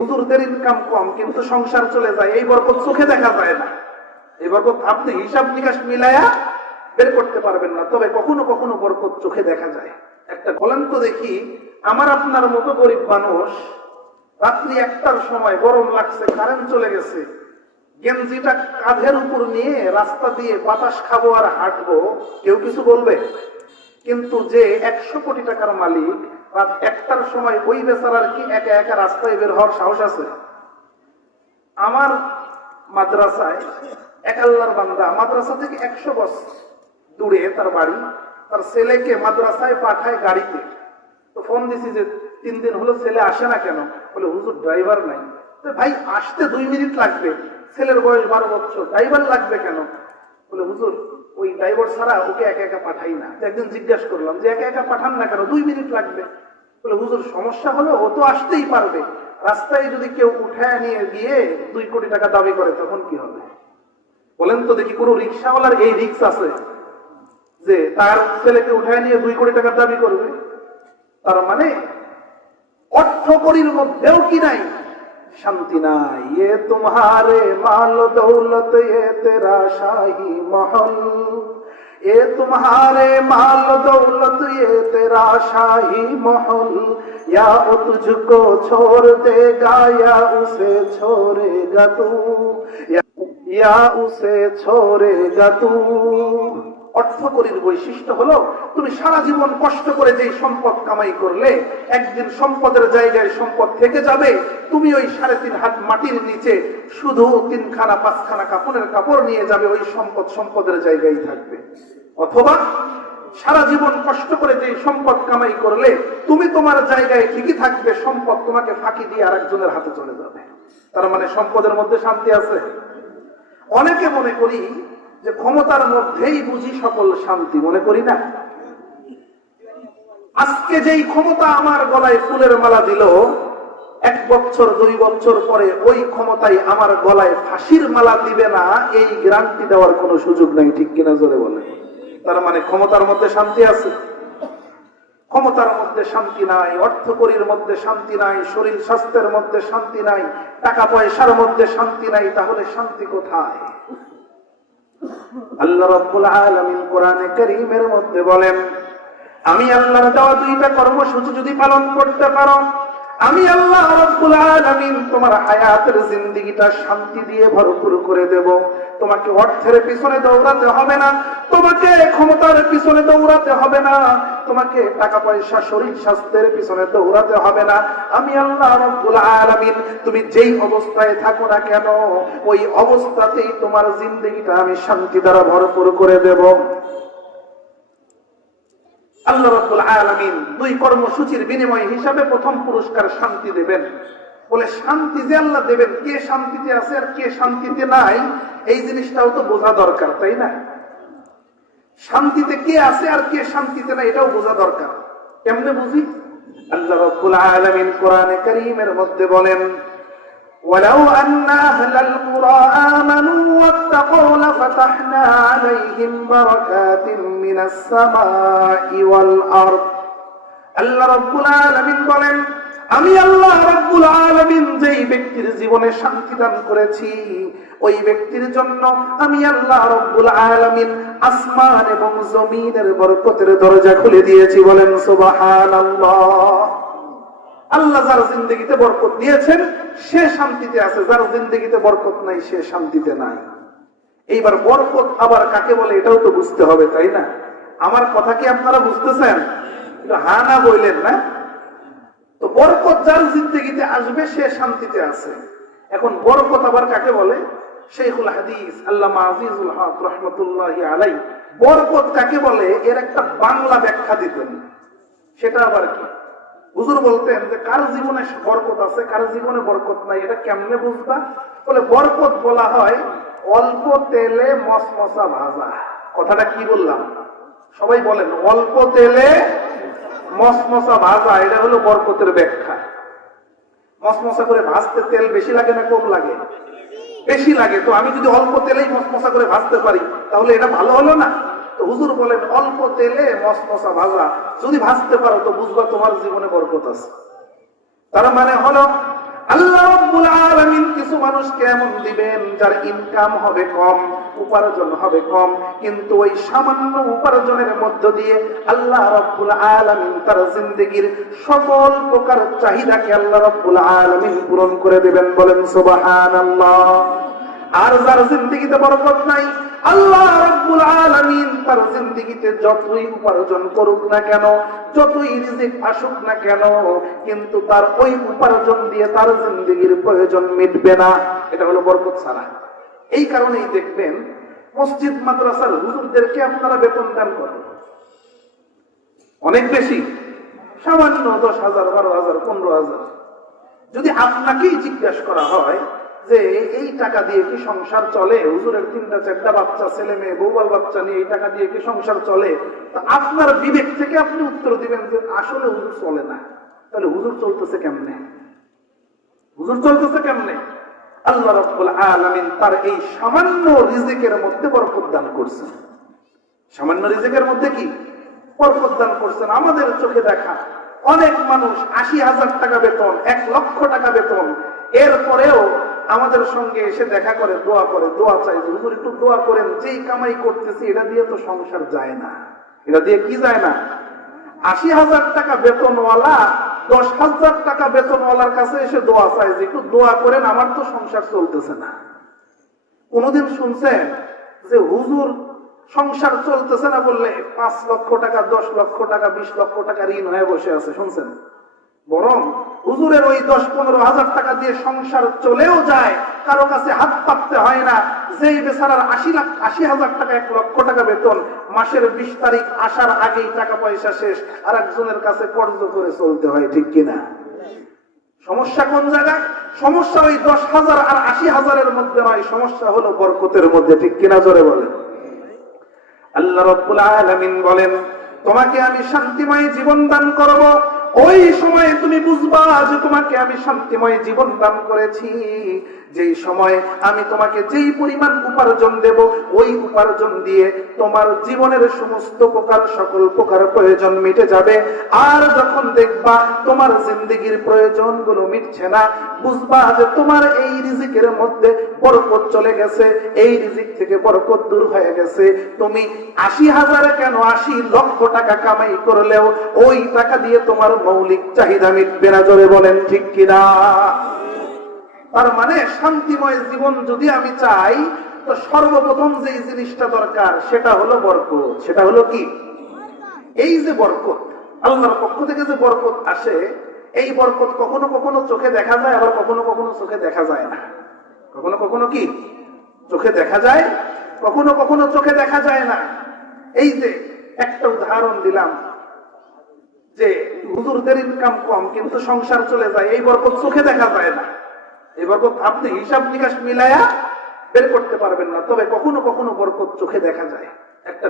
হুজুরদের ইনকাম কম, কিন্তু সংসার চলে যায়, এই বরকত চোখে দেখা যায় না। এই বরকত আপনি হিসাব নিকাশ মিলায়া বের করতে পারবেন না, তবে কখনো কখনো বরকত চোখে দেখা যায়। একটা বলেন তো দেখি, আমার আপনার মতো গরিব মানুষ, রাত্রি একটার সময় গরম লাগছে কারেন্ট চলে গেছে। গেঞ্জিটা কাঁধের উপর নিয়ে রাস্তা দিয়ে বাতাস খাব আর হাঁটবো, কেউ কিছু বলবে? কিন্তু যে একশো কোটি টাকার মালিক রাত একটার সময় ওই বেচারার কি একা একা রাস্তায় বের হওয়ার সাহস আছে? আমার মাদ্রাসায় এক আল্লাহর বান্দা মাদ্রাসা থেকে একশো বস দূরে তার বাড়ি, তার ছেলেকে মাদ্রাসায় পাঠায় গাড়িতে। তো ফোন দিছি যে, তিন দিন হলো ছেলে আসে না কেন? বলে, হুজুর ড্রাইভার নাই। ভাই, আসতে দুই মিনিট লাগবে। ছেলের বয়স বারো বছর ড্রাইভার লাগবে কেন? বলে, হুজুর, ওই ড্রাইভার ছাড়া ওকে একা একা পাঠাই না। একদিন জিজ্ঞাসা করলাম যে, একা একা পাঠান না কেন? দুই মিনিট লাগবে। বলে, হুজুর, সমস্যা হলো ও তো আসতেই পারবে। রাস্তায় যদি কেউ উঠায় নিয়ে গিয়ে দুই কোটি টাকা দাবি করে, তখন কি হবে? বলেন তো দেখি, কোনো রিক্সাওয়ালার এই রিক্স আছে যে, তার ছেলেকে উঠায় নিয়ে দুই কোটি টাকার দাবি করবে? তার মানে অর্থকরীর মধ্যেও কি নাই? शांति ना ये तुम्हारे माल दौलत ये तेरा शाही महल ये तुम्हारे माल दौलत ये तेरा शाही महल या तुझको छोड़ देगा या उसे छोड़ेगा तू या, या उसे छोड़ेगा तू অর্থকরীর বৈশিষ্ট্য হলো, তুমি সারা জীবন কষ্ট করে যে সম্পদ কামাই করলে, একদিন সম্পদের জায়গায় সম্পদ থেকে যাবে, তুমি ওই সাড়ে তিন হাত মাটির নিচে শুধু তিনখানা, পাঁচখানা কাপড়ের কাপড় নিয়ে যাবে, ওই সম্পদ সম্পদের জায়গায় থাকবে। অথবা সারা জীবন কষ্ট করে যে সম্পদ কামাই করলে, তুমি তোমার জায়গায় ঠিকই থাকবে, সম্পদ তোমাকে ফাঁকি দিয়ে আরেকজনের হাতে চলে যাবে। তার মানে সম্পদের মধ্যে শান্তি আছে। অনেকে মনে করি যে ক্ষমতার মধ্যেই বুঝি সকল শান্তি মনে করি না? আজকে যেই ক্ষমতা আমার গলায় ফুলের মালা দিল, এক বছর, দুই বছর পরে ওই ক্ষমতাই আমার গলায় ফাঁসির মালা দিবে না, এই গ্যারান্টি দেওয়ার কোনো সুযোগ নাই, ঠিক কিনা জোরে বলে তার মানে ক্ষমতার মধ্যে শান্তি আছে? ক্ষমতার মধ্যে শান্তি নাই, অর্থকরীর মধ্যে শান্তি নাই, শরীর স্বাস্থ্যের মধ্যে শান্তি নাই, টাকা পয়সার মধ্যে শান্তি নাই, তাহলে শান্তি কোথায়? আল্লাহ রব্বুল কোরআনে মধ্যে বলেন, আমি আল্লাহর দেওয়া দুইটা কর্মসূচি যদি পালন করতে পারো, আমি আল্লাহ রব্বুল তোমার হায়াতের জিন্দিগিটা শান্তি দিয়ে ভরপুর করে দেব। তোমাকে অর্থের পিছনে দৌড়াতে হবে না। তোমাকে ক্ষমতার পিছনে দৌড়াতে হবে না। তোমাকে টাকা পয়সা শরীর স্বাস্থ্যের পিছনে দৌড়াতে হবে না। আমি আল্লাহ রব্বুল আলামিন, তুমি যেই অবস্থায় থাকো না কেন, ওই অবস্থাতেই তোমার জিন্দেগিটা আমি শান্তি দ্বারা ভরপুর করে দেব। আল্লাহ রাব্বুল আলামিন দুই কর্মসূচির বিনিময় হিসাবে প্রথম পুরস্কার শান্তি দেবেন। বলে শান্তি যে আল্লাহ দেবেন, কে শান্তিতে আছে আর কে শান্তিতে নাই, এই জিনিসটাও তো বোঝা দরকার, তাই না? শান্তিতে কে আছে আর কে শান্তিতে নাই এটাও বোঝা দরকার কেমনে বুঝি আল্লাহ রাব্বুল আলামিন কোরআনে কারীমের মধ্যে বলেন ولو أن أهل القرى آمنوا واتقوا لفتحنا عليهم بركات من السماء والأرض আল্লাহ রব্বুল আলামিন বলেন আমি আল্লাহ রব্বুল আলামিন যেই ব্যক্তির জীবনে শান্তি দান করেছি ওই ব্যক্তির জন্য আমি আল্লাহ রব্বুল আলামিন আসমান এবং জমিনের বরকতের দরজা খুলে দিয়েছি। বলেন, সুবহানাল্লাহ। আল্লাহ যার জিন্দগিতে বরকত দিয়েছেন, সে শান্তিতে আছে। যার জিন্দগিতে বরকত নাই, সে শান্তিতে নাই। এইবার বরকত আবার কাকে বলে, এটাও তো বুঝতে হবে, তাই না? আমার কথা কি আপনারা বুঝতেছেন? হা না বললেন না। তো বরকত যার জিন্দগিতে আসবে, সে শান্তিতে আছে। এখন বরকত আবার কাকে বলে? শেখুল হাদিস আল্লাহ আজিজুল হক রহমতুল্লাহ আলাই বরকত কাকে বলে? এর একটা বাংলা ব্যাখ্যা দিতেন। সেটা আবার কি? হুজুর বলতেন যে, কার জীবনে বরকত আছে, কার জীবনে বরকত নাই, এটা কেমনে বুঝবা? বলে, বরকত বলা হয় অল্প তেলে মসমসা ভাজা। কথাটা কি বললাম? সবাই বলেন, অল্প তেলে মসমসা ভাজা, এটা হলো বরকতের ব্যাখ্যা। মসমসা করে ভাজতে তেল বেশি লাগে না কম লাগে? বেশি লাগে। তো আমি যদি অল্প তেলেই মসমসা করে ভাজতে পারি, তাহলে এটা ভালো হলো না? তো হুজুর বলেন, অল্প তেলে মশমশা ভাজা। যদি ভাজতে পারো, তো বুঝবা তোমার জীবনে বরকত আছে। তার মানে হলো, আল্লাহ কিছু মানুষকে এমন দিবেন যার ইনকাম হবে কম। উপার্জন হবে কম, কিন্তু ওই সামান্য উপার্জনের মধ্য দিয়ে আল্লাহ রাব্বুল আলামিন তার জিন্দেগির সকল প্রকার চাহিদাকে আল্লাহ রাব্বুল আলামিন পূরণ করে দেবেন বলেন সুবহানাল্লাহ। আর যার জিন্দেগিতে বরকত নাই, আল্লাহ রাব্বুল আলামিন তার জিন্দেগিতে যতই উপার্জন করুক না কেন, যতই রিজিক আসুক না কেন, কিন্তু তার ওই উপার্জন দিয়ে তার জিন্দেগির প্রয়োজন মিটবে না। এটা হলো বরকত ছাড়া। এই কারণেই দেখবেন মসজিদ মাদ্রাসার হুজুরদেরকে আপনারা বেতন দান করেন। অনেক বেশি। সামান্য দশ হাজার, বারো হাজার, পনেরো হাজার। যদি আপনাকেই জিজ্ঞাসা করা হয় যে, এই টাকা দিয়ে কি সংসার চলে? হুজুরের তিনটা, চারটা বাচ্চা, ছেলে মেয়ে বৌবাল বাচ্চা নিয়ে এই টাকা দিয়ে কি সংসার চলে? তা আপনার বিবেক থেকে আপনি উত্তর দিবেন যে, আসলে হুজুর চলে না। তাহলে হুজুর চলতেছে কেমনে? হুজুর চলতেছে কেমনে? আল্লাহ রাব্বুল আলামিন তার এই সামান্য রিজিকের মধ্যে বরকত দান করছেন। সামান্য রিজিকের মধ্যে কি? বরকত দান করছেন। আমাদের চোখে দেখা অনেক মানুষ আশি হাজার টাকা বেতন, এক লক্ষ টাকা বেতন। এরপরেও আমাদের সঙ্গে এসে দেখা করে, দোয়া করে, দোয়া চাই, হুজুর, একটু দোয়া করেন, যেই কামাই করতেছি, এটা দিয়ে তো সংসার যায় না। এটা দিয়ে কি যায় না? আশি হাজার টাকা বেতনওয়ালা দশ হাজার টাকা বেতনওয়ালার কাছে এসে দোয়া চাই, যে একটু দোয়া করেন, আমার তো সংসার চলতেছে না। কোনদিন শুনছেন যে হুজুর, সংসার চলতেছে না বললে পাঁচ লক্ষ টাকা, দশ লক্ষ টাকা, বিশ লক্ষ টাকা ঋণ হয়ে বসে আছে, শুনছেন? বরং হুজুরের ওই দশ পনেরো হাজার টাকা দিয়ে সংসার চলেও যায়, কারও কাছে হাত পাততে হয় না। যেই বেচারার আশি লাখ, আশি হাজার টাকা, এক লক্ষ টাকা বেতন, মাসের বিশ তারিখ আসার আগেই টাকা পয়সা শেষ আর একজনের কাছে কর্জ করে চলতে হয়, ঠিক কিনা? সমস্যা কোন জায়গায়? সমস্যা ওই দশ হাজার আর আশি হাজারের মধ্যে নয়, সমস্যা হলো বরকতের মধ্যে, ঠিক কিনা জোরে বলেন? আল্লাহ রব্বুল আলামিন বলেন, তোমাকে আমি শান্তিময় জীবন দান করব ওই সময় তুমি বুঝবা যে তোমাকে আমি শান্তিময় জীবন দান করেছি। যেই সময় আমি তোমাকে যেই পরিমাণ উপার্জন দেব, ওই উপার্জন দিয়ে তোমার জীবনের সমস্ত প্রকার সকল প্রকার প্রয়োজন মিটে যাবে। আর যখন দেখবা তোমার জিন্দগির প্রয়োজনগুলো মিটছে না, বুঝবা যে তোমার এই রিজিকের মধ্যে বরকত চলে গেছে, এই রিজিক থেকে বরকত দূর হয়ে গেছে। তুমি আশি হাজার কেন আশি লক্ষ টাকা কামাই করলেও ওই টাকা দিয়ে তোমার মৌলিক চাহিদা মিটবে না জোরে বলেন ঠিক কিনা? তার মানে শান্তিময় জীবন যদি আমি চাই, তো সর্বপ্রথম যে জিনিসটা দরকার, সেটা হলো বরকত। সেটা হলো কি? এই যে বরকত, আল্লাহর পক্ষ থেকে যে বরকত আসে, এই বরকত কখনো কখনো চোখে দেখা যায়, আবার কখনো কখনো চোখে দেখা যায় না। কখনো কখনো কি? চোখে দেখা যায়, কখনো কখনো চোখে দেখা যায় না। এই যে একটা উদাহরণ দিলাম, যে হুজুরদের ইনকাম কম, কিন্তু সংসার চলে যায়, এই বরকত চোখে দেখা যায় না। বরকত আপনি হিসাব নিকাশ মিলায়া বের করতে পারবেন না, তবে কখনো কখনো বরকত চোখে দেখা যায়। একটা